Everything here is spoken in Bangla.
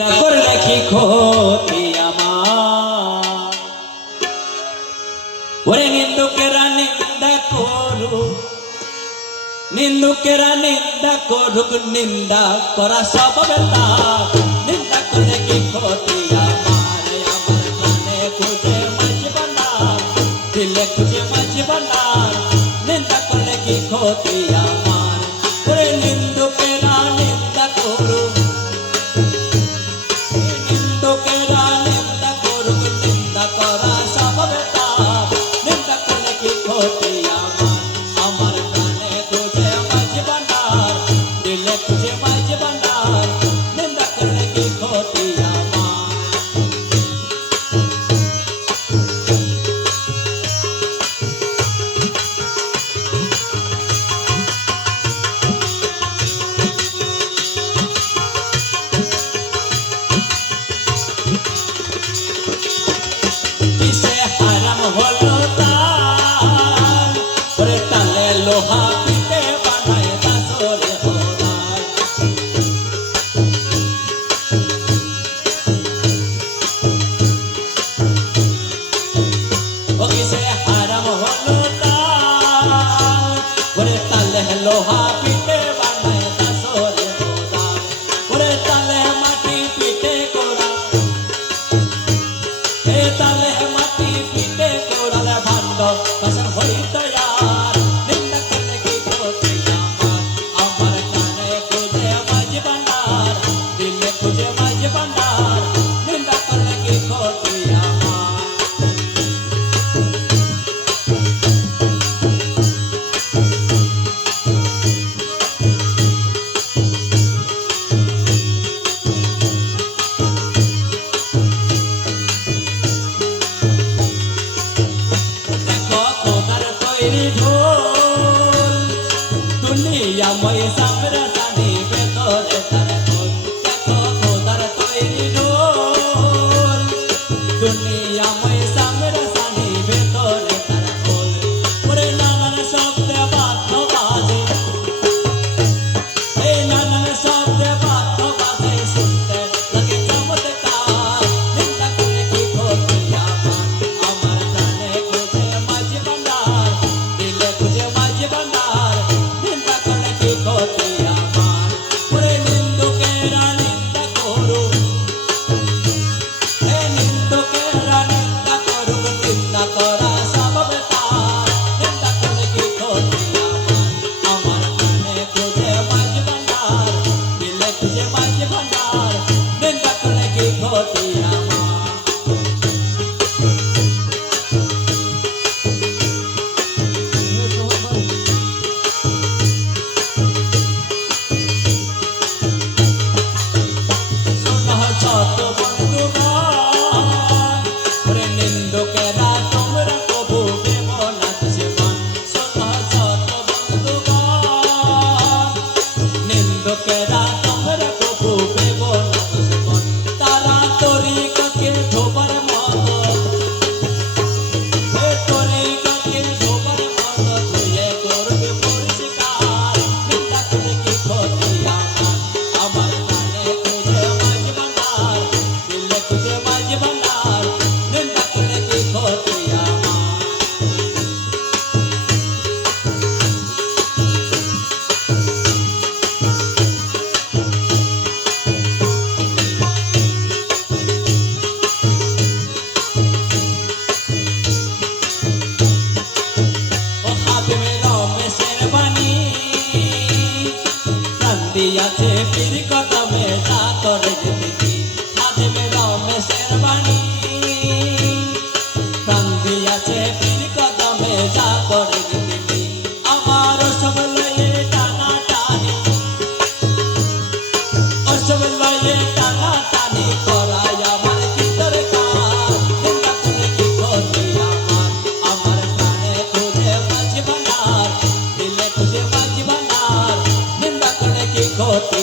না করলে কি ক্ষতি আমার। ওরে নিন্দুকেরা নিন্দা করু নিন্দুকেরা নিন্দা করুক, নিন্দা করা সব বেলা নিন্দা করলে কি ক্ষতি নিন্দা করলে কি ক্ষতি আমার, ওরে হতে দেশের বাণী। প্রাণ দিয়াছে পীর কদমে যা করে আমার সব লয়ে টানা টানি। অসব লয়ে টানা টানি করাই আমার কি দরকার চিন্তা করে কি করি আমার? আমার প্রাণে খুঁজে বাজি বানার। দিলে খুঁজে বাজি বানার। নিন্দা করে কি ক্ষতি